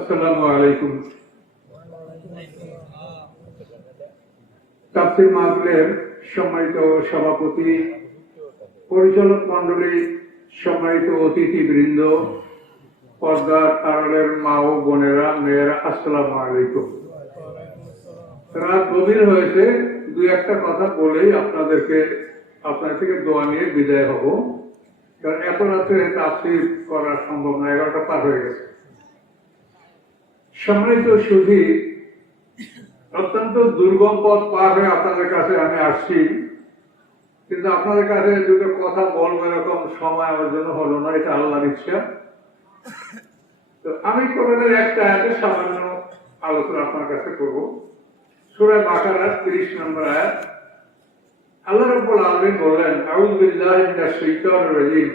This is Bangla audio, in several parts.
আসসালামু আলাইকুম। তাফসীর মাহফিলের সম্মানিত সভাপতি, পরিচালক মন্ডলী, সম্মানিত অতিথিবৃন্দ, পর্দার আড়ালের মা ও বোনেরা, মেয়েরা, আসসালামু আলাইকুম। রাত গভীর হয়েছে, দুই একটা কথা বলেই আপনাদের থেকে দোয়া নিয়ে বিদায় হব, কারণ এত রাতে তাফসীর করা সম্ভব না, 11টা পার হয়ে গেছে। সম্মানিত সুধী, অত্যন্ত দুর্গম পথ পার হয়ে আপনাদের কাছে আমি আসছি, কিন্তু আপনাদের কাছে দুটো কথা বলবো এরকম সময় আমার জন্য হলো না, এটা আল্লাহর ইচ্ছা। তো আমি কোরআনের একটা আয়াতের সামান্য আলোচনা আপনার কাছে করব। সূরা বাকারার 30 নম্বর আয়াত। আল্লাহ রাব্বুল আলামিন বলেন, আউযু বিল্লাহি মিনাশ শাইতানির রাজীম,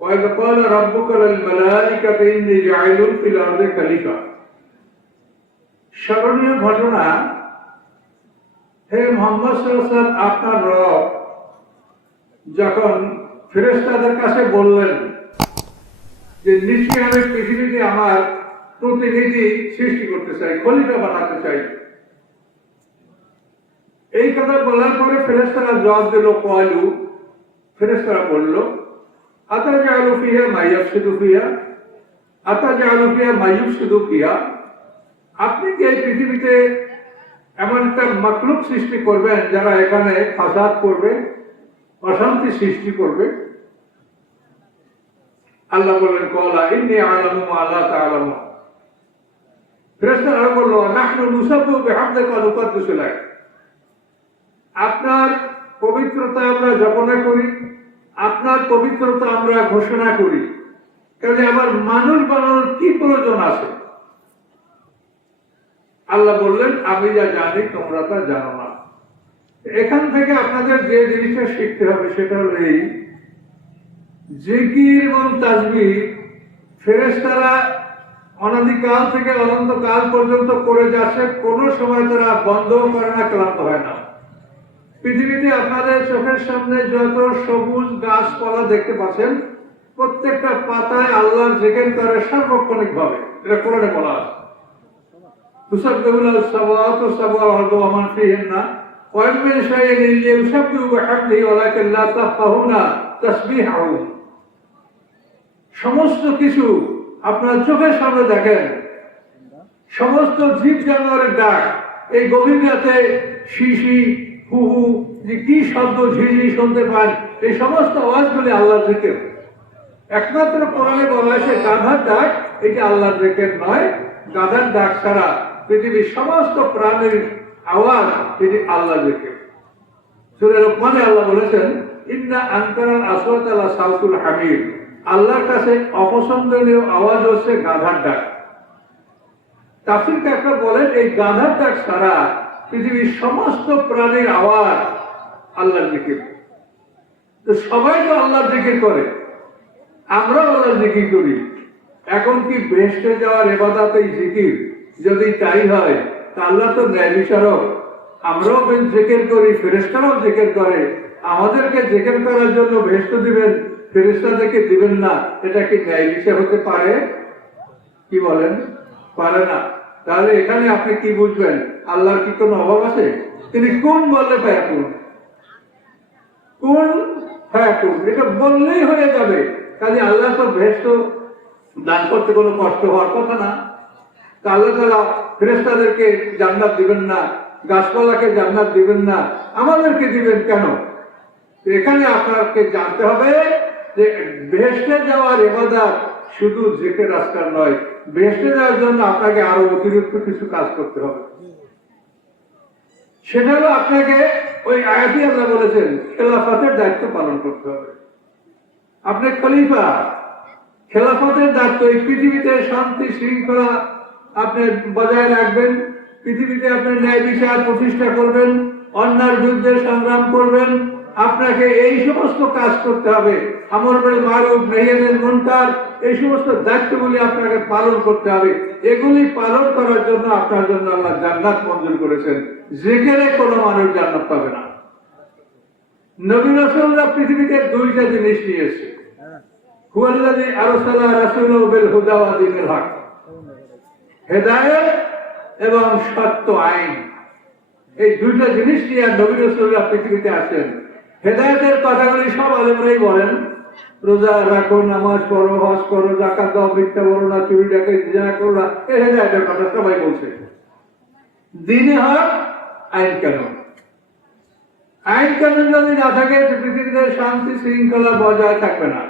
ওয়া ইয ক্বালা রাব্বুকা লিল মালাইকাতি ইন্নী জাইলুন ফিল আরদি খলিফা। স্মরণীয় ঘটনা, হে মুহাম্মদ সাল্লাল্লাহু আলাইহি ওয়াসাল্লাম, আপনার রব যখন ফেরেশতাদের কাছে বললেন যে নিশ্চয়ই আমি পৃথিবীতে আমার প্রতিনিধি সৃষ্টি করতে চাই, খলিফা বানাতে চাই। এই কথা বলার পরে ফেরেশতারা জবাব দিল, ক্বালু, ফেরেশতারা বলল, আতাজআলু ফিহা মা ইয়াফসিদু ফিহা আতাজআলু ফিহা মা ইউফসিদু ফিহা। আপনি কি এই পৃথিবীতে এমন একটা মাখলুক সৃষ্টি করবেন যারা এখানে ফাসাদ করবে, অশান্তি সৃষ্টি করবে? আল্লাহ বললেন, ক্বালা ইন্নী আ'লামু মা লা তা'লামুন। ফেরেশতারা বলল, নাহনু নুসাব্বিহু বিহামদিকা ওয়া নুকদ্দিসু লাক। আপনার পবিত্রতা আমরা যাপনা করি, আপনার পবিত্রতা আমরা ঘোষণা করি, কাজে আমার মানুষ বানানোর কি প্রয়োজন আছে? আল্লাহ বললেন, আমি যা জানি তোমরা তা জানো না। এখান থেকে আপনাদের যে জিনিসটা শিখতে হবে সেটা হলো এই, জিকির এবং তাসবিহ ফেরেশতারা অনাদিকাল থেকে অনন্তকাল পর্যন্ত করে যাচ্ছে, কোনো সময় তারা বন্ধ করে না, ক্লান্ত হয় না। পৃথিবীতে আপনাদের চোখের সামনে যত সবুজ গাছপালা দেখতে পাচ্ছেন, প্রত্যেকটা পাতায় আল্লাহর জিকির করে সার্বক্ষণিক ভাবে, এটা কোরআনে বলা আছে। তুসাব্বিহু লাহু সামাওয়াতু সাব'উ ওয়াল আরদু ওয়া মান ফীহিন্না ওয়া মিন শাইইন ইল্লা ইউসাব্বিহু বিহামদিহি ওয়ালাকিন লা তাফকাহুনা তাসবিহাহু। সমস্ত কিছু আপনার চোখের সামনে দেখেন, সমস্ত জীব জানোয়ারের ডাক, এই গভীর রাতে শিশি হুহু যে কি শব্দ ঝিঝি শুনতে পান, এই সমস্ত আওয়াজগুলি আল্লাহর জিকির। একমাত্র কোরআনে বলা হয়েছে গাধার ডাক, এটি আল্লাহর জিকির নয়। গাধার ডাক ছাড়া পৃথিবীর সমস্ত প্রাণীর আওয়াজ এটি আল্লাহর জিকির। সূরা লোকমানে আল্লাহ বলেছেন, ইন্না আনকারাল আসওয়াত লা সাউতুল হামির। আল্লাহর কাছে অপছন্দনীয় আওয়াজ হচ্ছে গাধার ডাক। তাফসীর কাররা বলেন, এই গাধার ডাক ছাড়া পৃথিবীর সমস্ত প্রাণীর আওয়াজ আল্লাহর জিকির। তো সবাই তো আল্লাহর জিকির করে, আমরাও আল্লাহর জিকির করি। এখন কি বেহেশতে যাওয়ার ইবাদত এই জিকির? যদি তাই হয় তা আল্লাহ তো ন্যায় বিচারক। আমরাও জিকির করি, ফেরেশতারাও জিকির করে। আমাদেরকে জিকির করার জন্য বেহেশত দিবেন, ফেরেশতাদেরকে দিবেন না, এটা কি ন্যায় বিচার হতে পারে? কি বলেন? পারে না। তাহলে এখানে আপনি কি বুঝবেন? আল্লাহর কি কোনো অভাব আছে? তিনি কোন বললে ফায়াকুন, কোন ফায়াকুন, এটা বললেই হয়ে যাবে। কাজে আল্লাহ তো বেহেশত দান করতে কোনো কষ্ট হওয়ার কথা না। তা আল্লাহ তাআলা ফেরেশতাদেরকে জান্নাত দিবেন না, গাছপালাকে জান্নাত দিবেন না, আমাদেরকে দিবেন কেন? এখানে আপনাকে জানতে হবে যে বেহেশতে যাওয়ার ইবাদত শুধু জিকির আজকার নয়, বেহেশতে যাওয়ার জন্য আপনাকে আরো অতিরিক্ত কিছু কাজ করতে হবে। সেটা হলো আপনাকে ওই আয়াতে আল্লাহ বলেছেন খেলাফতের দায়িত্ব পালন করতে হবে। আপনি খলিফা, খেলাফতের দায়িত্ব, এই পৃথিবীতে শান্তি শৃঙ্খলা আপনি বজায় রাখবেন, পৃথিবীতে আপনি ন্যায় বিচার প্রতিষ্ঠা করবেন, অন্যায়ের বিরুদ্ধে সংগ্রাম করবেন। আপনাকে এই সমস্ত কাজ করতে হবে, আমর বিল মারুফ নাহি আনিল মুনকার, এই সমস্ত দায়িত্বগুলি আপনাকে পালন করতে হবে। এগুলি পালন করার জন্য আপনার জন্য আল্লাহ জান্নাত মঞ্জুর করেছেন। জিকিরে কোনো মানুষ জান্নাত পাবে না। নবী রাসূলরা পৃথিবীতে দুইটা জিনিস নিয়ে এসেছে, হুয়াল্লাযী আরসালা রাসূলাহু বিল হুদা ওয়া দীনিল হক। হেদায়েত এবং সত্য আইন, এই দুইটা জিনিস নিয়ে নবী রাসূলুল্লাহ পৃথিবীতে আসেন। হেদায়েতের কথাগুলি সব আলেমরাই বলেন, রোজা রাখো, নামাজ পড়ো, হজ করো, যাকাত দাও, মিথ্যা বলো না, চুরি ডাকাতি জিনা করো না, এই হেদায়েতের কথা সবাই বলছে। দ্বীনে হক আইন কানুন, আইন কানুন যদি না থাকে পৃথিবীতে শান্তি শৃঙ্খলা বজায় থাকবে না।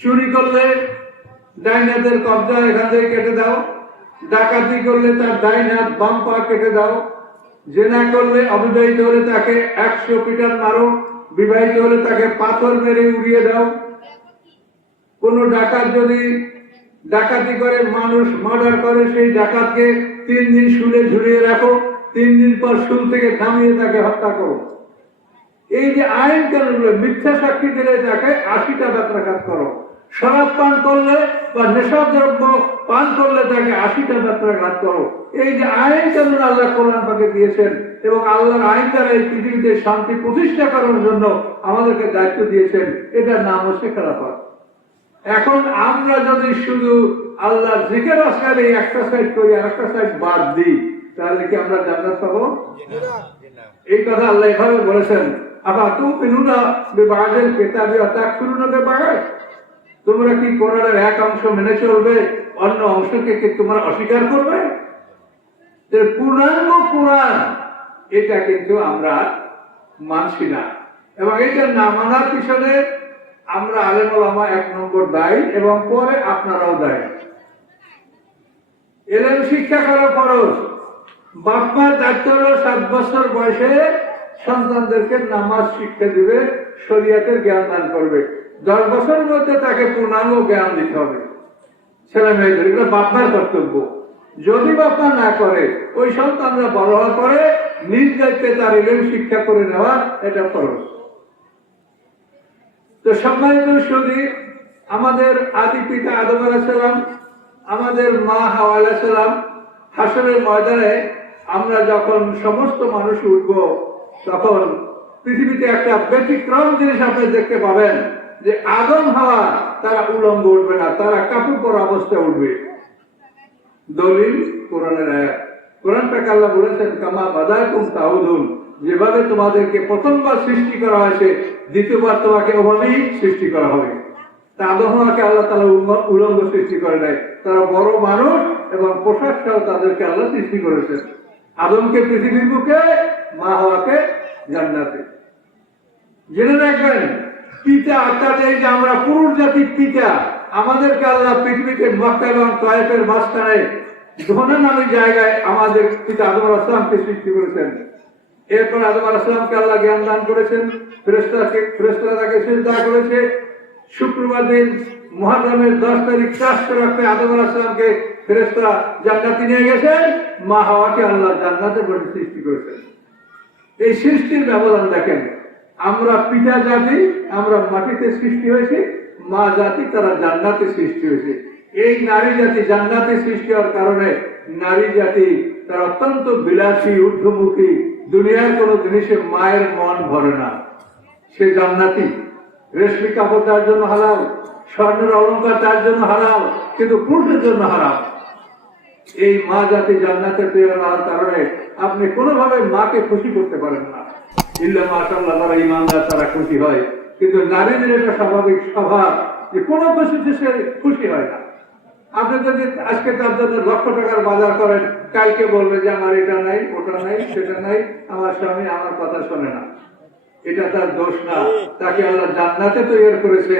চুরি করলে ডাইন হাতের কবজা এখান থেকে কেটে দাও, ডাকাতি করলে তার ডাইন হাত বাম পা কেটে দাও, জেনা করলে অবিবাহিত হলে তাকে 100 পিটার মারো, বিবাহিত হলে তাকে পাথর মেরে উড়িয়ে দাও। কোন ডাকাত যদি ডাকাতি করে, মানুষ মার্ডার করে, সেই ডাকাতকে 3 দিন শুলে ঝুলিয়ে রাখো, 3 দিন পর শুল থেকে থামিয়ে তাকে হত্যা করো। এই যে আইন কানুনগুলো, মিথ্যা সাক্ষী দিলে তাকে 80টা বেত্রাঘাত করো, শরাব পান করলে বা নেশাদ্রব্য পান করলে তাকে 80টা বেত্রাঘাত করো। এই যে আইন কানুন আল্লাহ কোরআন পাকে দিয়েছেন এবং আল্লাহর আইন দ্বারা এই পৃথিবীতে শান্তি প্রতিষ্ঠা করার জন্য আমাদেরকে দায়িত্ব দিয়েছেন, এটার নাম হচ্ছে খেলাফত। এখন আমরা যদি শুধু আল্লাহ জিকির আজকাল এই একটা সাইড করি আর একটা সাইড বাদ দিই, তাহলে কি আমরা জান্নাত পাবো? এই কথা আল্লাহ এভাবে বলেছেন, তোমরা কি কোরআনের এক অংশ মেনে চলবে, অন্য অংশকে কি তোমরা অস্বীকার করবে? পূর্ণাঙ্গ কোরআন এটা কিন্তু আমরা মানছি না, এবং এটা না মানার পিছনে আমরা আলেম ওলামা 1 নম্বর দায়ী, এবং পরে আপনারাও দায়ী। এলেম শিক্ষা করা ফরজ। বাপমার দায়িত্ব হলো 7 বছর বয়সে সন্তানদেরকে নামাজ শিক্ষা দিবে, শরীয়তের জ্ঞান দান করবে। 10 বছরের মধ্যে তাকে পূর্ণাঙ্গ জ্ঞান দিতে হবে ছেলে মেয়েদের, এগুলো বাপমার কর্তব্য। যদি বাপমা না করে, ওই সন্তানরা বড় হওয়ার পরে নিজ দায়িত্বে তার এলেম শিক্ষা করে নেওয়া, এটা ফরজ। তো সম্মানিত সুধী, আমাদের আদি পিতা আদম আলাইহিস সালাম, আমাদের মা হাওয়া আলাইহিস সালাম, হাসরের ময়দানে আমরা যখন সমস্ত মানুষ উঠব, তখন পৃথিবীতে একটা ব্যতিক্রম জিনিস আপনি দেখতে পাবেন, যে আদম হাওয়া তারা উলঙ্গ উঠবে না, তারা কাপড় পরা অবস্থায় উঠবে। দলিল কোরআনের আয়াত। কোরআন পাকে আল্লাহ বলেছেন, কামা বাদাকুম তাউদুন, যেভাবে তোমাদেরকে প্রথমবার সৃষ্টি করা হয়েছে, দ্বিতীয়বার তোমাকে ওভাবেই সৃষ্টি করা হবে। তা আদম হাওয়াকে আল্লাহ তাআলা উলঙ্গ সৃষ্টি করে নাই, তারা বড় মানুষ এবং পোশাক সহ তাদেরকে আল্লাহ সৃষ্টি করেছেন। আদমকে পৃথিবীর বুকে, মা হাওয়াকে জান্নাতে। জেনে রাখবেন, পিতা অর্থাৎ এই যে আমরা পুরুষ জাতির পিতা, আমাদেরকে আল্লাহ পৃথিবীতে মক্কা এবং তায়েফের মাঝখানে ধনা নামে জায়গায় আমাদের পিতা আদম আলাইহিস সালামকে সৃষ্টি করেছেন। এরপর আদম আলাইহিস সালামকে আল্লাহ জ্ঞান দান করেছেন, ফেরেশতারা তাকে সিজদা করেছে। শুক্রবার দিন মুহররমের 10 তারিখ চাঁদ রাতে আদম আলাইহিস সালামকে ফেরেশতারা জান্নাতে নিয়ে গেছেন, মা হাওয়াকে আল্লাহ জান্নাতে বসে সৃষ্টি করেছেন। এই সৃষ্টির ব্যবধান দেখেন, আমরা পিতা জাতি, আমরা মাটিতে সৃষ্টি হয়েছি, মা জাতি তারা জান্নাতে সৃষ্টি হয়েছে। এই নারী জাতি জান্নাতে সৃষ্টি হওয়ার কারণে নারী জাতি তার অত্যন্ত বিলাসী, ঊর্ধ্বমুখী, দুনিয়ার কোন জিনিসে মায়ের মন ভরে না। সে জান্নাতি। রেশমি কাপড় তার জন্য হারাম, স্বর্ণের অলঙ্কার তার জন্য হারাম, কিন্তু পুরুষের জন্য হারাম। এই মা জাতি জান্নাতে প্রেরণ হওয়ার কারণে আপনি কোনোভাবে মাকে খুশি করতে পারেন না। ইল্লা মাশাআল্লাহ, তারা ইমানদার, তারা খুশি হয়। কিন্তু নারীদের এটা স্বাভাবিক স্বভাব যে কোনো কিছুতে সে খুশি হয় না। আপনি যদি আজকে তার জন্য লক্ষ টাকার বাজার করেন, কালকে বলবে যে আমার এটা নাই, ওটা নাই, সেটা নাই, আমার স্বামী আমার কথা শোনে না। এটা তার দোষ না, তাকে আল্লাহ জান্নাতে তৈরি করেছে।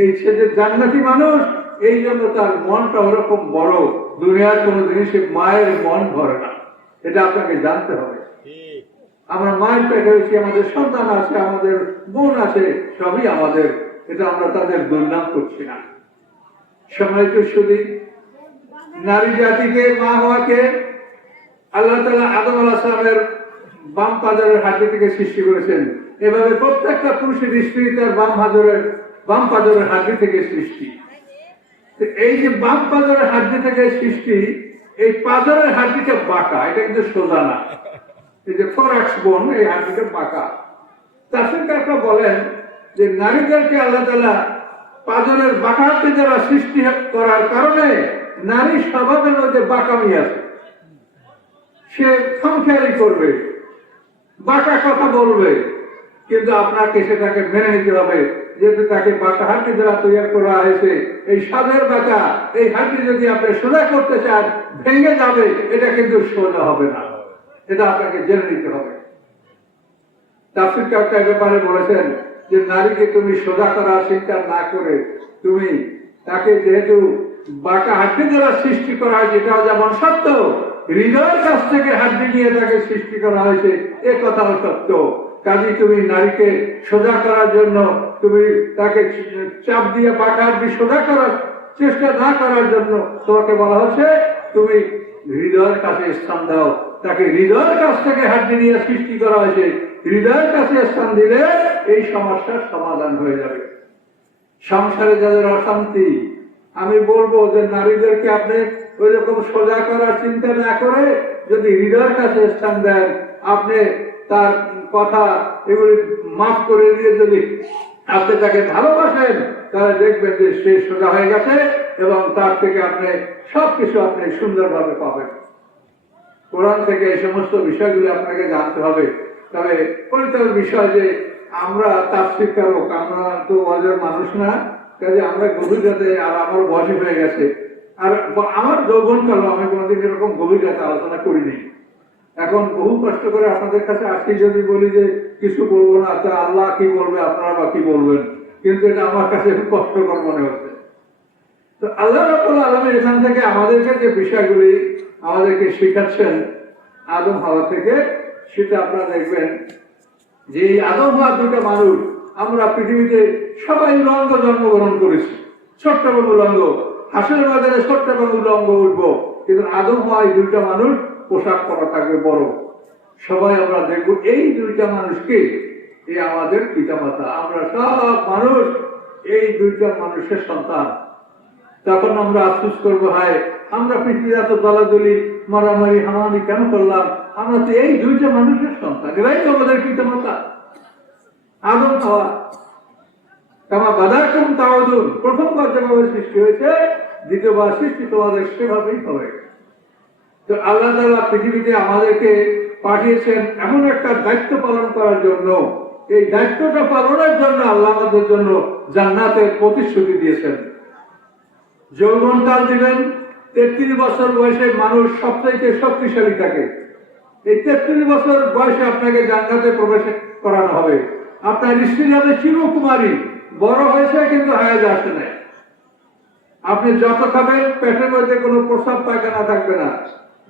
এই ছেলে জান্নাতি মানুষ, এই জন্য তার মনটা ওরকম বড়, দুনিয়ার কোন জিনিসে মায়ের মন ভরে না। এটা আপনাকে জানতে হবে। আমরা মায়ের পেটে হয়েছি, আমাদের সন্তান আছে, আমাদের বোন আছে, সবই আমাদের। এটা আমরা তাদের দুর্নাম করছি না। সম্মানিত সুধী, নারী জাতিকে, মা হওয়াকে আল্লাহ তাআলা আদম আলাইহিস সালামের বাম পাজরের হাড্ডি থেকে সৃষ্টি করেছেন। এভাবে প্রত্যেকটা পুরুষের স্ত্রী তার বাম পাজরের হাড্ডি থেকে সৃষ্টি। এই যে বাম পাজরের হাড্ডি থেকে সৃষ্টি, এই পাজরের হাড্ডিটা বাঁকা, এটা কিন্তু সোজা না। এই যে থোরাক্স বোন, এই হাড্ডিটা বাঁকা। তাফসীরকাররা বলেন যে নারীদেরকে আল্লাহ তাআলা পাজরের বাঁকা হাড্ডি দ্বারা সৃষ্টি করার কারণে নারীর স্বভাবের মধ্যে বাঁকামি আছে, সে সংখ্যারি করবে, বাঁকা কথা বলবে, কিন্তু আপনাকে সেটাকে মেনে নিতে হবে, যেহেতু তাকে বাঁকা হাড্ডি দ্বারা তৈরি করা হয়েছে। এই সাদের বাঁকা এই হাড্ডি যদি আপনি সোজা করতে চান, ভেঙে যাবে, এটা কিন্তু সোজা হবে না, এটা আপনাকে জেনে নিতে হবে। তাফসীর কারকের ব্যাপারে বলেছেন যে নারীকে তুমি সোজা করার চিন্তা না করে তুমি তাকে যেহেতু বাঁকা হাড্ডি দ্বারা সৃষ্টি করা হয়েছে, এটাও যেমন সত্য, হৃদয়ের কাছ থেকে হাড্ডি নিয়ে তাকে সৃষ্টি করা হয়েছে, এ কথাও সত্য। কাজে তুমি নারীকে সোজা করার জন্য তুমি তাকে চাপ দিয়ে বাঁকা হাড্ডি সোজা করার চেষ্টা না করার জন্য তোমাকে বলা হচ্ছে তুমি হৃদয়ের কাছে স্থান দাও। তাকে হৃদয়ের কাছ থেকে হাড্ডি নিয়ে সৃষ্টি করা হয়েছে, হৃদয়ের কাছে স্থান দিলে এই সমস্যার সমাধান হয়ে যাবে। সংসারে যাদের অশান্তি, আমি বলবো যে নারীদেরকে আপনি ওই রকম সোজা করার চিন্তা না করে যদি হৃদয়ের কাছে স্থান দেন, আপনি তার কথা এগুলি মাফ করে দিয়ে যদি আপনি তাকে ভালোবাসেন, তাহলে দেখবেন যে সে সোজা হয়ে গেছে এবং তার থেকে আপনি সবকিছু আপনি সুন্দরভাবে পাবেন। কোরআন থেকে এই সমস্ত বিষয়গুলি আপনাকে জানতে হবে। তবে পরিতার বিষয় যে আমরা তাফসীর কারক, আমরা তো ওয়াজের মানুষ না, কাজে আমরা গভীর রাতে, আর আমার বয়স হয়ে গেছে, আর আমার যৌবন কালো আমি কোনোদিন এরকম গভীর রাতে আলোচনা করিনি। এখন বহু কষ্ট করে আপনাদের কাছে আসি, যদি বলি যে কিছু বলবো না, তা আল্লাহ কি বলবে, আপনারা বা কি বলবেন, কিন্তু এটা আমার কাছে খুব কষ্টকর মনে হচ্ছে। তো আল্লাহ রাব্বুল আলামিন এখান থেকে আমাদেরকে যে বিষয়গুলি আমাদেরকে শেখাচ্ছেন আদম হাওয়া থেকে, সেটা আপনারা দেখবেন যে এই আদম হাওয়া দুটো মানুষ, আমরা পৃথিবীতে সবাই উলঙ্গ জন্মগ্রহণ করেছি, ছোট্ট কোনো উলঙ্গ, হাসরের বাজারে ছোট্ট কোনো উলঙ্গ উঠবো, কিন্তু আদম হাওয়া এই দুইটা মানুষ পোশাক পরা থাকবে বড়। সবাই আমরা দেখবো এই দুইটা মানুষকে, এই আমাদের পিতামাতা, আমরা সব মানুষ এই দুইটা মানুষের সন্তান। তখন আমরা আফসোস করবো, হায় আমরা পৃথিবীতে এত দলাদলি মারামারি হামানি কেন করলাম, আমরা তো এই দুইটা মানুষের সন্তান, এরাই তো আমাদের পিতামাতা। আদম হাওয়া কামা বাদাকুম তাউদুন, প্রথমবার যেভাবে সৃষ্টি হয়েছে দ্বিতীয়বার সৃষ্টি তোমাদের সেভাবেই হবে। তো আল্লাহ তাআলা পৃথিবীতে আমাদেরকে পাঠিয়েছেন এমন একটা দায়িত্ব পালন করার জন্য। এই দায়িত্বটা পালনের জন্য আল্লাহ আমাদের জন্য জান্নাতের প্রতিশ্রুতি দিয়েছেন। যৌবনকাল দিবেন, 33 বছর বয়সে মানুষ সবচাইতে শক্তিশালী থাকে। এই 33 বছর বয়সে আপনাকে জান্নাতে প্রবেশ করানো হবে। আপনার স্ত্রী হবে চিরকুমারী, বড় হয়েছে কিন্তু হায়াজ আসে নাই। আপনি যত খাবেন পেটের মধ্যে কোনো প্রস্রাব পায়খানা থাকবে না,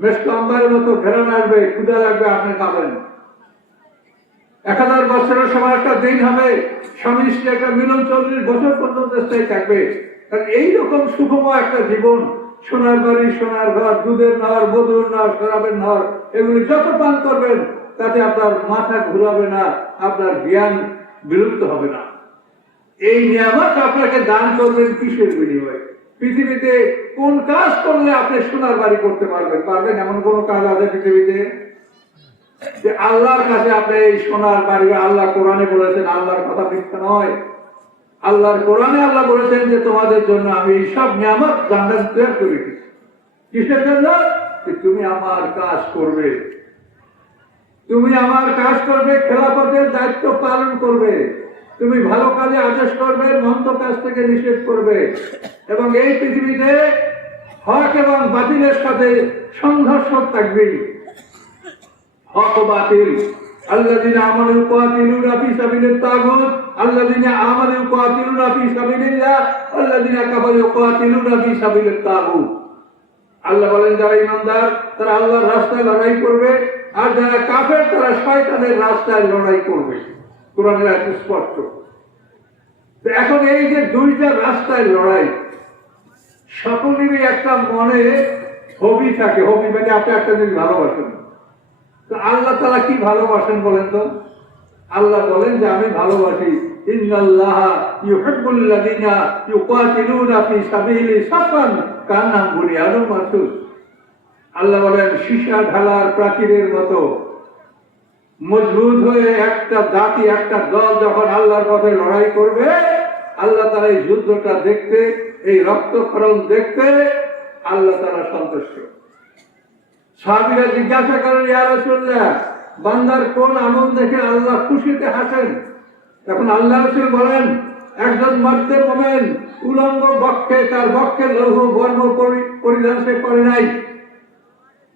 মেশক আম্বারের মতো ঘেরান আসবে, ক্ষুধা লাগবে, আপনি খাবেন। 1000 বছরের সময় একটা দিন হবে, স্বামী স্ত্রী একটা মিলন 40 বছর পর্যন্ত স্থায়ী থাকবে। কারণ এইরকম সুখময় একটা জীবন, সোনার বাড়ি, সোনার ঘর, দুধের নহর, মধুর নহর, শরাবের নহর, এগুলি যত পান করবেন তাতে আপনার মাথা ঘুরাবে না, আপনার জ্ঞান বিলুপ্ত হবে না। এই নিয়ামত আপনাকে দান করবেন কিসের বিনিময়ে? পৃথিবীতে কোন কাজ করলে আপনি সোনার বাড়ি করতে পারবেন? এমন কোন কাজ আছে পৃথিবীতে যে আল্লাহর কাছে আপনি এই সোনার বাড়ি? আল্লাহ কোরআনে বলেছেন, আল্লাহর কথা মিথ্যা নয়। আল্লাহর কোরআনে আল্লাহ বলেছেন যে তোমাদের জন্য আমি এই সব নিয়ামত জান্নাত তৈরি করে দিয়েছি। কিসের জন্য? যে তুমি আমার কাজ করবে, তুমি আমার কাজ করবে, খেলাফতের দায়িত্ব পালন করবে, তুমি ভালো কাজে আদেশ করবে, মন্দ কাজ থেকে নিষেধ করবে, এবং এই পৃথিবীতে হক এবং বাতিলের সাথে সংঘর্ষ থাকবে। হক ও বাতিল, আল্লাযীনা আমানু ইউকাতিলুনা ফি সাবিলিত তাগুত, আল্লাযীনা আমানু ইউকাতিলুনা ফি সাবিলিল্লাহ, আল্লাযীনা কাফারু ইউকাতিলুনা ফি সাবিলিত তাগুত। আল্লাহ বলেন যারা ঈমানদার তারা আল্লাহর রাস্তায় লড়াই করবে, আর যারা কাফের তারা শয়তানের রাস্তায় লড়াই করবে। কোরআনের আয়াত স্পষ্ট। এখন এই যে দুইটা রাস্তায় লড়াই, সকলেরই একটা মনে হবি থাকে। হবি মানে আপনি একটা জিনিস ভালোবাসেন। তো আল্লাহ তাআলা কি ভালোবাসেন বলেন তো? আল্লাহ বলেন যে আমি ভালোবাসি, ইন্নাল্লাহা ইউহিব্বুল লাযিনা ইউকাতিলুনা ফি সাবিলি সাফান কান্নাম বুনিয়ানুম মারসুস। আল্লাহ বলেন সীসা ঢালার প্রাচীরের মতো মজবুত হয়ে একটা জাতি, একটা দল যখন আল্লাহর পথে লড়াই করবে, আল্লাহ তাআলা এই যুদ্ধটা দেখতে, এই রক্তক্ষরণ দেখতে আল্লাহ তাআলা সন্তুষ্ট। সাহাবীরা জিজ্ঞাসা করেন, ইয়া রাসূলুল্লাহ, বান্দার কোন আমল দেখে আল্লাহ খুশিতে হাসেন? তখন আল্লাহ রাসূল বলেন, একজন মর্দে মুমিন উলঙ্গ বক্ষে, তার বক্ষে লৌহ বর্ণ পরিধান সে করে নাই।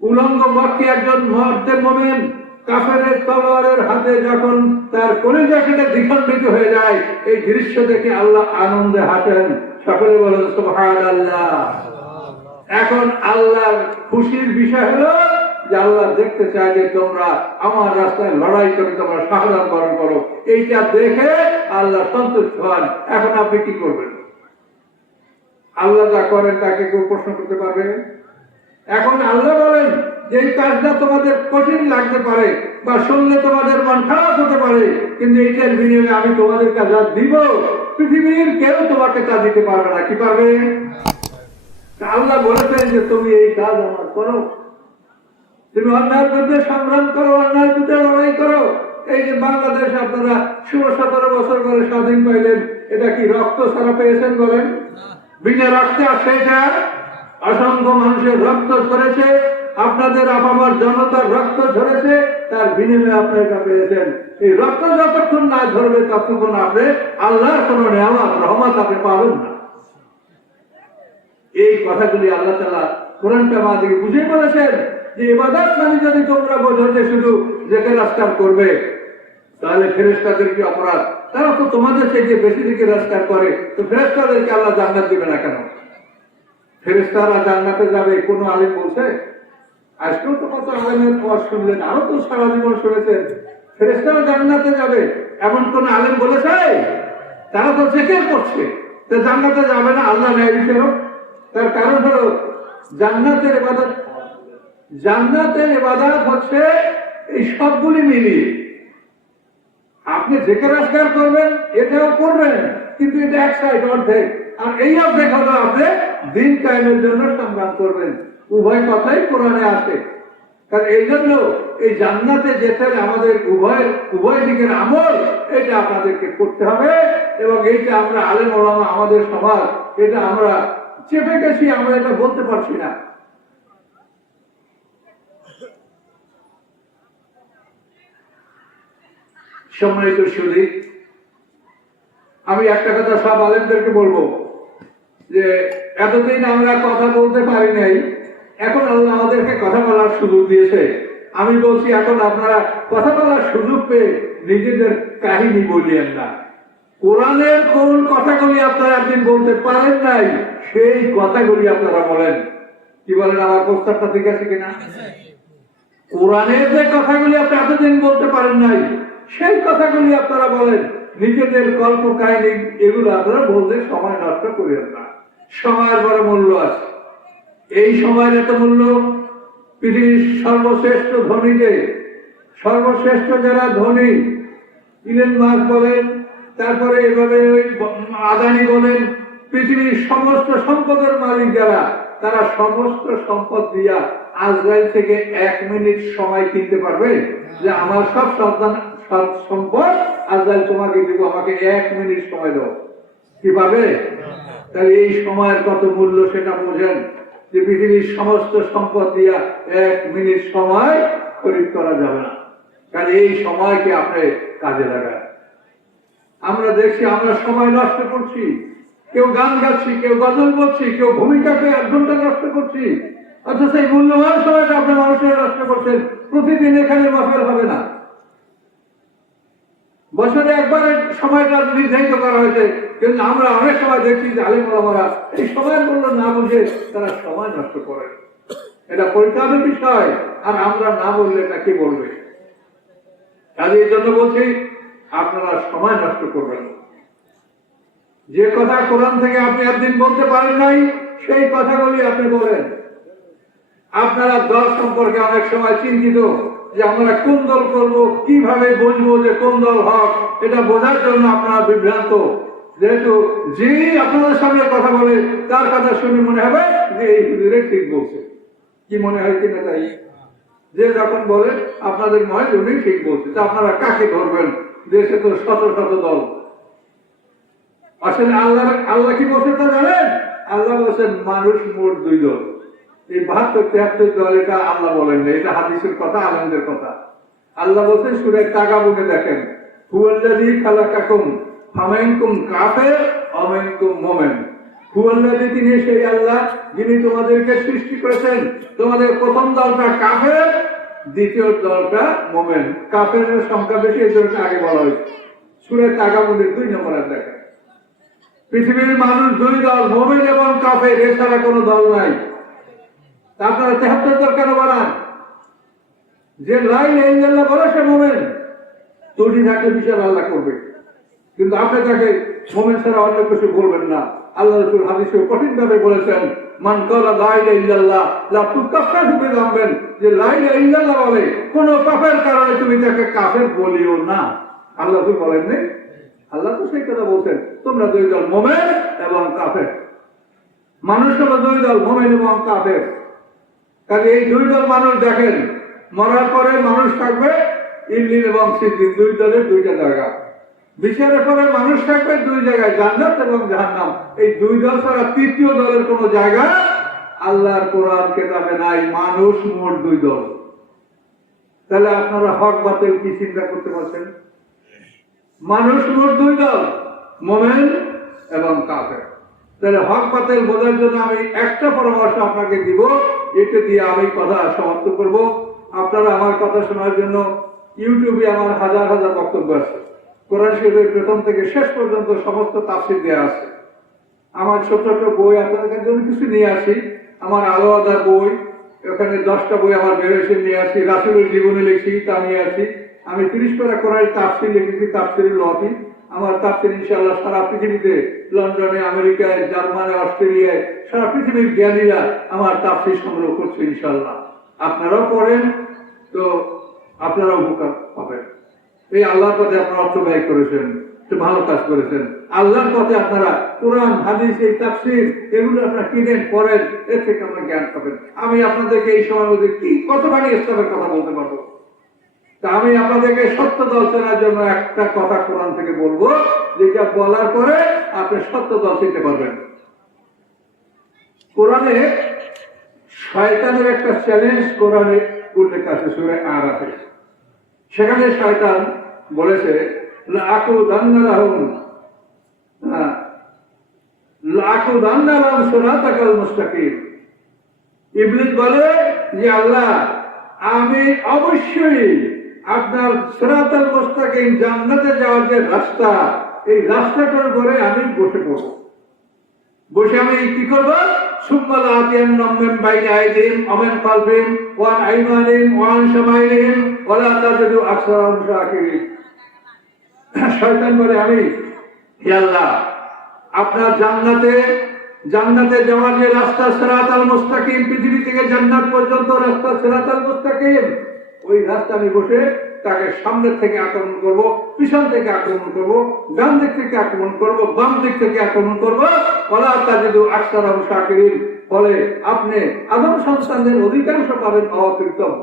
উলঙ্গ বক্ষে একজন মর্দে মুমিন কাফেরের তলোয়ারের হাতে যখন তার কলিজা কেটে দ্বিখণ্ডিত হয়ে যায়, এই দৃশ্য দেখে আল্লাহ আনন্দে হাসেন। সকলে বলেন সুবহানাল্লাহ। এখন আল্লাহর খুশির বিষয় হলো যে আল্লাহ দেখতে চায় যে তোমরা আমার রাস্তায় লড়াই করে তোমরা শাহাদাত বরণ করো। এইটা দেখে আল্লাহ সন্তুষ্ট হন। এখন আপনি কি করবেন? আল্লাহ যা করেন তাকে কেউ প্রশ্ন করতে পারবে? এখন আল্লাহ বলেন যে এই কাজটা তোমাদের কঠিন লাগতে পারে বা শুনলে তোমাদের মন খারাপ হতে পারে, কিন্তু এইটার বিনিময়ে আমি তোমাদেরকে যা দিব পৃথিবীর কেউ তোমাকে তা দিতে পারবে না। কি পারবে? আল্লাহ বলেছেন যে তুমি এই কাজ আমার করো, তুমি অন্যায়ের বিরুদ্ধে সংগ্রাম করো, অন্যায়ের বিরুদ্ধে লড়াই করো। এই যে বাংলাদেশ আপনারা 16-17 বছর করে স্বাধীন পাইলেন, এটা কি রক্ত ছাড়া পেয়েছেন বলেন? বিনা রক্তে আসে এটা? অসংখ্য মানুষের রক্ত ঝরেছে, আপনাদের আপামর জনতার রক্ত ঝরেছে, তার বিনিময়ে আপনি এটা পেয়েছেন। এই রক্ত যতক্ষণ না ঝরবে ততক্ষণ আপনি আল্লাহর কোন নেয়ামত রহমত আপনি পাবেন না। এই কথাগুলি আল্লাহ তাআলা কোরআনটা আমাদেরকে বুঝিয়ে বলেছেন যে ইবাদত মানে যদি তোমরা বোঝো যে শুধু জিকির আজকার করবে, তাহলে ফেরেশতাদের কি অপরাধ? তারা তো তোমাদের থেকে বেশি জিকির আজকার করে, তো ফেরেশতাদেরকে আল্লাহ জান্নাত দিবে না কেন? ফেরেশতারা জান্নাতে যাবে কোন আলেম বলছে? আজকেও তো কত আলেমের ওয়াজ শুনলেন, আরো তো সারা জীবন শুনেছেন ফেরেশতারা জান্নাতে যাবে, এমন কোন আলেম বলেছে? তারা তো জিকির করছে, তো জান্নাতে যাবে না আল্লাহ ন্যায় বিচারক। তার কারণ হলো জান্নাতের ইবাদত হচ্ছে এই সবগুলি মিলিয়ে। আপনি জিকির আজকার করবেন, এটাও করবেন, কিন্তু এটা এক সাইড অর্ধেক, আর এই অর্ধেক হলো আপনি দিন কায়েমের জন্য সংগ্রাম করবেন। উভয় কথাই কোরআনে আছে। কারণ এই জন্য এই জান্নাতে যেতে আমাদের উভয় দিকের আমল এটা আপনাদেরকে করতে হবে, এবং এইটা আমরা আলেম ওলামা আমাদের সমাজ এটা আমরা চেপে গেছি, আমরা এটা বলতে পারছি না। সম্মানিত সুধী, আমি একটা কথা সব আলেমদেরকে বলবো যে এতদিন আমরা কথা বলতে পারি নাই, এখন আল্লাহ আমাদেরকে কথা বলার সুযোগ দিয়েছে। আমি বলছি এখন আপনারা কথা বলার সুযোগ পেয়ে নিজেদের কাহিনী বলিয়েন না। কোরআনের কোন কথাগুলি আপনারা একদিন বলতে পারেন নাই, সেই কথাগুলি আপনারা বলেন। কি বলেন? আমার প্রস্তাবটা ঠিক আছে কিনা? কোরআনের যে কথাগুলি আপনি এতদিন বলতে পারেন নাই, সেই কথাগুলি আপনারা বলেন। নিজেদের গল্প কাহিনী এগুলো আপনারা বলতে সময় নষ্ট করেন না। সময়ের বড় মূল্য আছে। এই সময়ের এত মূল্য, পৃথিবীর সর্বশ্রেষ্ঠ ধনীকে, সর্বশ্রেষ্ঠ যারা ধনী, ইলন মাস্ক বলেন, তারপরে এভাবে আদানি বলেন, পৃথিবীর সমস্ত সম্পদের মালিক যারা, তারা সমস্ত সম্পদ দিয়া আজরাইল থেকে 1 মিনিট সময় কিনতে পারবে যে আমার সব সম্পদ আজরাইল তোমাকে দিব, আমাকে 1 মিনিট সময় দাও। কি পাবে? তাহলে এই সময়ের কত মূল্য সেটা বোঝেন যে পৃথিবীর সমস্ত সম্পদ দিয়া 1 মিনিট সময় খরিদ করা যাবে না। কারণ এই সময়কে আপনি কাজে লাগান। আমরা দেখছি আমরা সময় নষ্ট করছি, কেউ গান গাচ্ছি, কেউ গজল বলছি, কেউ ভূমিকাকে 1 ঘন্টা নষ্ট করছি, অথচ এই মূল্যবান সময়টা আপনি মানুষের নষ্ট করছেন। প্রতিদিন এখানে মাহফিল হবে না, বছরে একবার সময়টা নির্ধারিত করা হয়েছে, কিন্তু আমরা অনেক সময় দেখছি যে আলেম ওলামারা এই সময়ের মূল্য না বুঝে তারা সময় নষ্ট করে। এটা পরিতাপের বিষয়, আর আমরা না বললে এটা কে বলবে? কাজে এই জন্য বলছি আপনারা সময় নষ্ট করবেন। যে কথা কোরআন থেকে আপনি একদিন বলতে পারেন নাই, সেই কথাগুলি আপনি বলেন। আপনারা দল সম্পর্কে অনেক সময় চিন্তিত যে আমরা কোন দল করবো, কিভাবে বুঝবো যে কোন দল হক, এটা বোঝার জন্য আপনারা বিভ্রান্ত। যেহেতু যে আপনাদের সামনে কথা বলে তার কথা শুনে মনে হবে যে এই হুজুরে ঠিক বলছে। কি মনে হয় কিনা? তাই যে যখন বলে আপনাদের মনে হয় উনি ঠিক বলছে, তা আপনারা কাকে ধরবেন? দেশে তো শত শত দল। আসলে আল্লাহ কি বলছেন তা জানেন? আল্লাহ বলছেন মানুষ মোট 2 দল। এই 72-73 দল এটা আল্লাহ বলেন না, এটা হাদিসের কথা, আলেমদের কথা। আল্লাহ বলছেন সূরা তাগাবুনে, দেখেন, হুয়াল্লাযী খালাকাকুম ফামিনকুম কাফির ওয়া মিনকুম মুমিন। হুয়াল্লাযী, তিনি সেই আল্লাহ যিনি তোমাদেরকে সৃষ্টি করেছেন। তোমাদের প্রথম দলটা কাফের, দ্বিতীয় দলটা মুমিন। কাফেরের সংখ্যা বেশি, এই জন্য আগে বলা হয়েছে। সূরা তাগাবুনের 2 নম্বর আয়াত দেখেন। পৃথিবীর মানুষ 2 দল, মুমিন এবং কাফের, এছাড়া কোনো দল নাই। আপনারা 73 দল কেন বানান? যে লা ইলাহা ইল্লাল্লাহ বলে সে মুমিন, ত্রুটি থাকলে বিচার আল্লাহ করবে। কিন্তু আপনি তাকে মুমিন ছাড়া অন্য কিছু বলবেন না। আল্লাহ রাসূল হাদিসে কঠিন ভাবে বলেছেন, মান ক্বালা লা ইলাহা ইল্লাল্লাহ লা তুকাফফারু বিযামবিন, যে লা ইলাহা ইল্লাল্লাহ বলে কোন পাপের কারণে তুমি তাকে কাফের বলিও না। আল্লাহ তো বলেন নাই? আল্লাহ তো সেই কথা বলছেন, তোমরা 2 দল, মুমিন এবং কাফের। মানুষ হলো 2 দল, মুমিন এবং কাফের। কাজে এই 2 দল মানুষ দেখেন, মরার পরে মানুষ থাকবে ইল্লিন এবং সিদ্দিন, 2 দলের 2টা জায়গা। বিচারের পরে মানুষ থাকবে 2 জায়গায়, জান্নাত এবং জাহান্নাম। এই 2 দল ছাড়া তৃতীয় দলের কোন জায়গা আল্লাহর কোরআন কিতাবে নাই। মানুষ মোট 2 দল। তাহলে আপনারা হক বাতিল কি চিন্তা করতে পারছেন? মানুষ মোট 2 দল, মুমিন এবং কাফের। তাহলে হক বাতিল বোঝার জন্য আমি একটা পরামর্শ আপনাকে দিব, এটা দিয়ে আমি কথা সমাপ্ত করব। আপনারা আমার কথা শোনার জন্য ইউটিউবে আমার হাজার হাজার বক্তব্য আছে। কোরআন শরীফের প্রথম থেকে শেষ পর্যন্ত সমস্ত তাফসীর দেয়া আছে। আমার ছোট ছোট বই আপনাদের জন্য কিছু নিয়ে আসি। আমার আলাদা বই, ওখানে 10টা বই আমার বেরোয়েছে নিয়ে আসি। রাসূলের জীবনী লিখছি, তা নিয়ে আসি। আমি 30 পারা কোরআনের তাফসীর লিখেছি, তাফসীরুল লতি। আমার তাফসীর ইনশাআল্লাহ সারা পৃথিবীতে, লন্ডনে, আমেরিকায়, জার্মানি, অস্ট্রেলিয়ায়, সারা পৃথিবীর জ্ঞানীরা আমার তাফসীর সংগ্রহ করছে ইনশাআল্লাহ। আপনারাও পড়েন, তো আপনারা উপকার পাবেন। এই আল্লাহর পথে আপনারা অর্থ ব্যয় করেছেন, তো ভালো কাজ করেছেন। আল্লাহর পথে আপনারা কোরআন, হাদিস, এই তাফসীর এগুলো আপনারা কিনেন, পড়েন, এর থেকে আপনারা জ্ঞান পাবেন। আমি আপনাদেরকে এই সময়ের মধ্যে কতখানি ইসলামের কথা বলতে পারবো। তা আমি আপনাদেরকে সত্য দল চেনার জন্য একটা কথা কোরআন থেকে বলবো, যেটা বলার পরে আপনি সত্য দল চিনতে পারবেন। কোরআনে শয়তানের একটা চ্যালেঞ্জ কোরআনে উল্লেখ আছে সূরা আরাফে। সেখানে শয়তান বলেছে, লাকুদান্না লাহুম সিরাতাকাল মুস্তাকিম। ইবলিস বলে যে আল্লাহ, আমি অবশ্যই আপনার সিরাতাল মুস্তাকিম, জান্নাতে যাওয়ার যে রাস্তা, এই রাস্তাটার উপরে আমি বসে পড়ব। বসে আমি কি করব? সুম্মা লাআতিয়ান্নাহুম মিন বাইনি আইদিহিম ওয়া মিন খালফিহিম ওয়া আন আইমানিহিম ওয়া আন শামাইলিহিম ওয়া লা তাজিদু আকসারাহুম শাকিরিন। শয়তান বলে, আমি হে আল্লাহ, আপনার জান্নাতে যাওয়ার যে রাস্তা সিরাতাল মুস্তাকিম, পৃথিবী থেকে জান্নাত পর্যন্ত রাস্তা সিরাতাল মুস্তাকিম, ওই রাস্তা আমি বসে তাকে সামনে থেকে আক্রমণ করব, পিছন থেকে আক্রমণ করব, ডান দিক থেকে আক্রমণ করব, বাম দিক থেকে আক্রমণ করব। ওয়ালা তাজিদু আকসারাহুম শাকিরিন। ফলে আপনি আদম সন্তানদের অধিকাংশ পাবেন অকৃতজ্ঞ।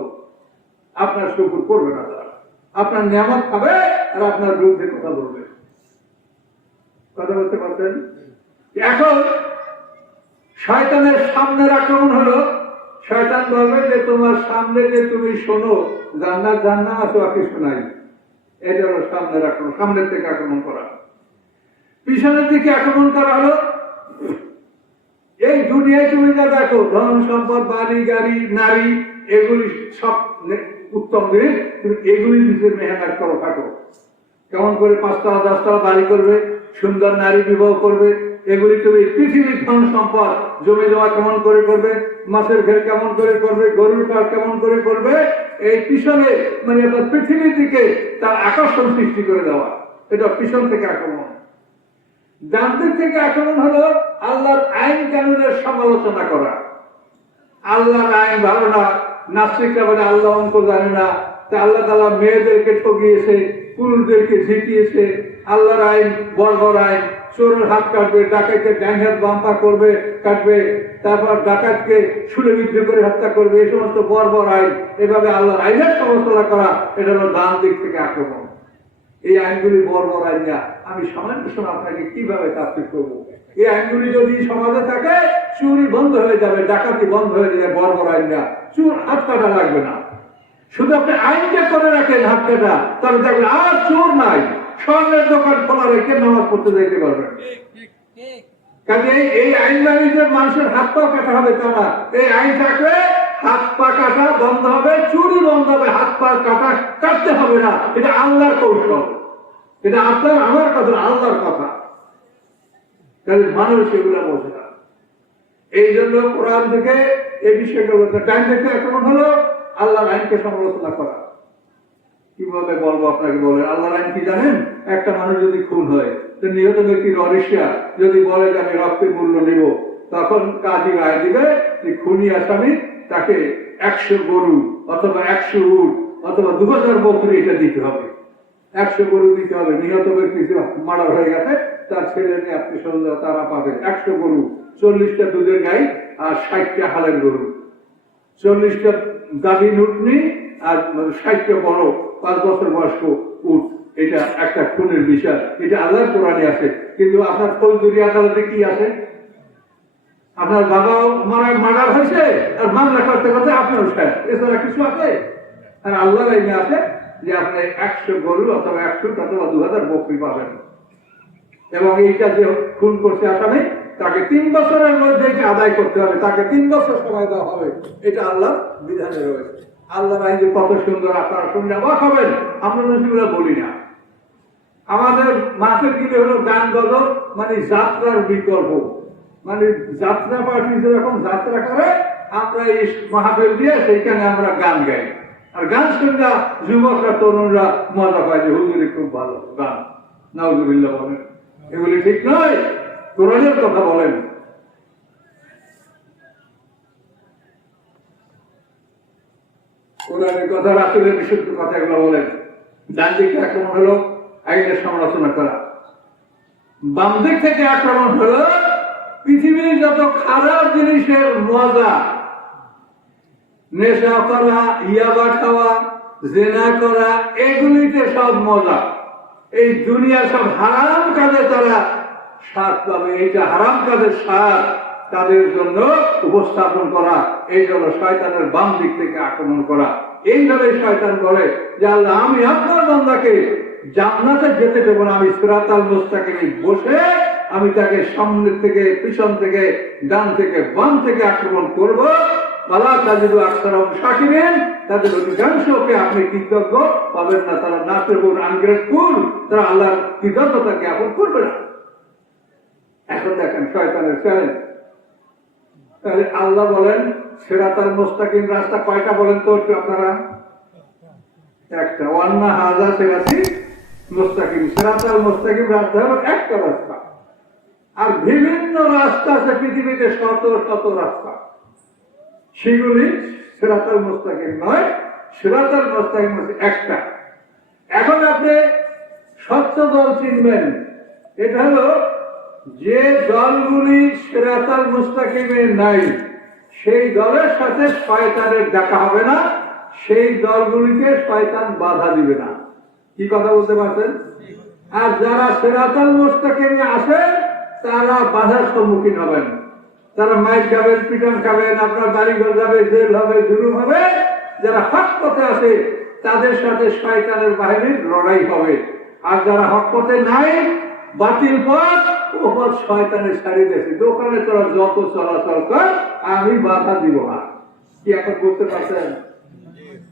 আপনার শুকর করবে না তারা, আপনার নিয়ামত খাবে আর আপনার বিরুদ্ধে কথা বলবে। কথা বলতে পারছেন? এখন শয়তানের সামনের আক্রমণ হলো, শয়তান বলবে যে তোমার সামনে যে তুমি শোনো জান্নাত জাহান্নাম আছে, কিছু নাই। এটা হলো সামনের আক্রমণ, সামনের থেকে আক্রমণ করা। পিছনের দিকে আক্রমণ করা হলো, এই দুনিয়ায় তুমি যা দেখো, ধন সম্পদ, বাড়ি গাড়ি, নারী, এগুলি সব উত্তম জিনিস, তুমি এগুলি নিজের মেহনত করো, থাকো। কেমন করে 5তলা 10তলা বাড়ি করবে, সুন্দর নারী বিবাহ করবে, এগুলি তুমি পৃথিবীর ধন সম্পদ, জমি জমা কেমন করে করবে, মাছের ঘের কেমন করে করবে, গরুর পার কেমন করে করবে, এই পিছনে মানে আপনার পৃথিবীর দিকে তার আকর্ষণ সৃষ্টি করে দেওয়া, এটা পিছন থেকে আক্রমণ। ডান দিক থেকে আক্রমণ হলো আল্লাহর আইন কানুনের সমালোচনা করা। আল্লাহর আইন ভালো না, নাস্তিকরা বলে আল্লাহ অঙ্ক জানে না, তা আল্লাহ তাআলা মেয়েদেরকে ঠকিয়েছে, পুরুষদেরকে জিতিয়েছে। আল্লাহর আইন বর্বর আইন, চোরের হাত কাটবে, ডাকাতকে ডান হাত বাম পা করবে, কাটবে, তারপর ডাকাতকে ছুলে বিদ্ধ করে হত্যা করবে, এই সমস্ত বর্বর আইন। এভাবে আল্লাহর আইনের সমালোচনা করা, এটা হলো ডান দিক থেকে আক্রমণ। এই আইনগুলি বর্বর আইন না। আমি সামান্য সময় আপনাকে কিভাবে তাফসীর করবো এই আইনগুলি যদি সমাজে থাকে, চুরি বন্ধ হয়ে যাবে, ডাকাতি বন্ধ হয়ে যাবে, বড় বড় আইনটা, চুর হাত কাটা লাগবে না। শুধু আপনি আইনটা করে রাখেন হাত কাটা, তবে দেখবেন আর চোর নাই, স্বর্ণের দোকান খোলা রেখে নামাজ পড়তে যেতে পারবেন। কাজে এই আইন মানে যে মানুষের হাত পা কাটা হবে তা না। এই আইন থাকলে হাত পা কাটা বন্ধ হবে, চুরি বন্ধ হবে, হাত পা কাটা কাটতে হবে না। এটা আল্লাহর কৌশল, এটা আপনার আমার কথা, আল্লাহর কথা। কাজে মানুষ এগুলো বোঝে না। এই জন্য কোরআন থেকে এই বিষয়টা বলতে টাইম দেখে কেমন হলো আল্লাহর আইনকে সমালোচনা করা। কিভাবে বলবো আপনাকে? বলেন আল্লাহর আইন কি জানেন? একটা মানুষ যদি খুন হয়, তো নিহত ব্যক্তির অরিষ্যা যদি বলে যে আমি রক্তের মূল্য নিব, তখন কাজী রায় দিবে যে খুনি আসামি তাকে 100 গরু অথবা 100 উট অথবা 2000 বকরি এটা দিতে হবে। 100 গরু দিতে হবে। নিহত ব্যক্তি মারা হয়ে গেছে, তার ছেলে নিয়ে আত্মীয় স্বজন তারা পাবে 100 গরু, 40টা দুধের গাই আর 60টা হালের গরু, 40টা গাভীর উটনি আর 60টা বড় 5 বছর বয়স্ক উট। এটা একটা খুনের বিষয়, এটা আল্লাহর কোরআনে আছে। কিন্তু আপনার ফৌজদারি আদালতে কি আছে? আপনার বাবাও মার্ডার হয়েছে আর মামলা করতে করতে আপনার শেষ, এছাড়া কিছু আছে? আর আল্লাহর আইনে আছে যে আপনি 100 গরু অথবা 100 অথবা 2000 বকরি পাবেন। এবং এইটা যে খুন করছে আসামি, তাকে 3 বছরের মধ্যে এটা আদায় করতে হবে, তাকে 3 বছর সময় দেওয়া হবে। এটা আল্লাহর বিধানে রয়েছে। আল্লাহর আইন যে কত সুন্দর, আপনারা শুনলে অবাক হবেন। আমরা সেগুলো বলি না। আমাদের মাঠের গিলে হলো গান গজল, মানে যাত্রার বিকল্প। মানে যাত্রা পার্টি যেরকম যাত্রা করে, আমরা এই মাহফিল দিয়ে সেইখানে আমরা গান গাই। আর গান শুনলে যুবকরা তরুণরা মজা পায় যে হুজুরি খুব ভালো গান, নাউজুবিল্লাহ বলেন। এগুলি ঠিক নয়, কোরআনের কথা বলেন। কোরআনের কথা, রাসূলের বিশুদ্ধ কথা এগুলো বলেন। ডান দিকে আক্রমণ হলো আইনের সমালোচনা করা, বাম দিক থেকে আক্রমণ হলো পৃথিবীর যত খারাপ জিনিসের মজা, নেশা করা, ইয়াবা খাওয়া, জেনা করা, এগুলিতে সব মজা। এই দুনিয়ার সব হারাম কাজে তারা স্বাদ পাবে। এইটা হারাম কাজের স্বাদ তাদের জন্য উপস্থাপন করা, এই জন্য শয়তানের বাম দিক থেকে আক্রমণ করা। এইভাবে শয়তান বলে যে আল্লাহ, আমি আপনার বান্দাকে জান্নাতে যেতে দেব না, আমি সিরাতাল মুস্তাকিমে বসে আমি তাকে সামনে থেকে, পিছন থেকে, ডান থেকে, বাম থেকে আক্রমণ করব। তারা তাদের আকসারহম শাকিরিন, তাদের অধিকাংশকে আপনি কৃতজ্ঞ পাবেন না। তারা নাফরমান আনগ্রেটফুল, তারা আল্লাহর কৃতজ্ঞতা জ্ঞাপন করবে না। এখন দেখেন শয়তানের চ্যালেঞ্জ। তাহলে আল্লাহ বলেন সিরাতাল মুস্তাকিম রাস্তা কয়টা বলেন তো আপনারা? একটা। ওয়ান্না হাযা সিরাতি মুস্তাকিম, সিরাতাল মুস্তাকিম রাস্তা হলো একটা রাস্তা। আর বিভিন্ন রাস্তা আছে পৃথিবীতে, শত শত রাস্তা। সেগুলি সিরাতাল মুস্তাকিম নয়, সিরাতাল মুস্তাকিম হচ্ছে একটা। এখন আপনি সত্য দল চিনবেন। এটা হলো যে দলগুলি সিরাতাল মুস্তাকিমে নাই, সেই দলের সাথে শয়তানের দেখা হবে না, সেই দলগুলিকে শয়তান বাধা দিবে না। কি কথা বলতে পারছেন? আর যারা সিরাতাল মুস্তাকিমে আছেন তারা বাধার সম্মুখীন হবেন। তারা মাইক খাবেন, পিটন খাবেন, আপনার বাড়িঘর যাবে, জেল হবে, জুলুম হবে। যারা হক পথে আছে তাদের সাথে শয়তানের বাহিনীর লড়াই হবে। আর যারা হক পথে নাই, বাতিল পথ, ও পথ শয়তানের ছাড়িয়ে দিয়েছে। দোকানে তোরা যত চলাচল কর, আমি বাধা দিব না। কি এখন বুঝতে পারছেন?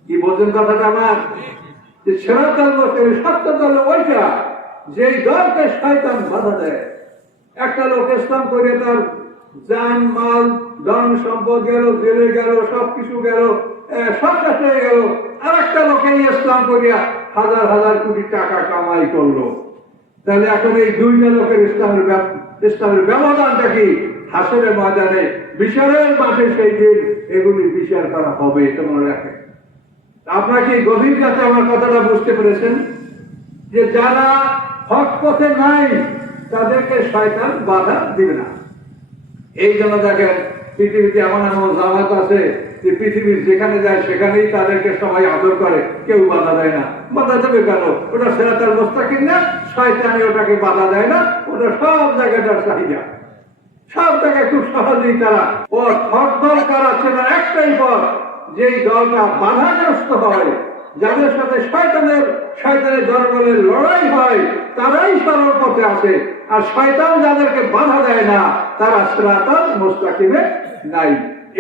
কি বলছেন কথাটা আমার? যে সিরাতাল মুস্তাকিম সত্য দল ওইটা, যেই দলকে শয়তান বাধা দেয়। একটা লোক ইসলাম করে তার জান মাল ধন সম্পদ গেল, জেলে গেল, সবকিছু গেল, সব শেষ হয়ে গেল। আর একটা লোকে ইসলাম করিয়া হাজার হাজার কোটি টাকা কামাই করলো। তাহলে এখন এই দুইটা লোকের ইসলামের ব্যবধানটা কি? হাসরের ময়দানে, বিচারের মাঠে সেই দিন এগুলি বিচার করা হবে। এটা মনে রাখেন। আপনাকে গভীর কাছে আমার কথাটা বুঝতে পেরেছেন যে যারা হক পথে নাই তাদেরকে শয়তান বাধা দিবে না। এই জন্য দেখেন পৃথিবীতে এমন এমন জামাত আছে যে পৃথিবীর যেখানে যায় সেখানেই তাদেরকে সবাই আদর করে, কেউ বাধা দেয় না। বাধা দেবে কেন? ওটা সিরাতাল মুস্তাকিম না, শয়তানি ওটাকে বাধা দেয় না, ওটা সব জায়গাটার চাহিদা। সব জায়গায় খুব সহজেই তারা ও দল কারা চেনার একটাই পথ, যেই দলটা বাধাগ্রস্ত হয়, যাদের সাথে শয়তানের দরবারে লড়াই হয়, তারাই সরল পথে আসে। আর শয়তান যাদেরকে বাধা দেয় না, তারা সিরাতাল মুস্তাকিমে নাই।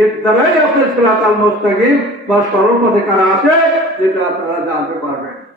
এর দ্বারাই আপনি সিরাতাল মুস্তাকিম বা সরল পথে কারা আছে, যেটা আপনারা জানতে পারবেন।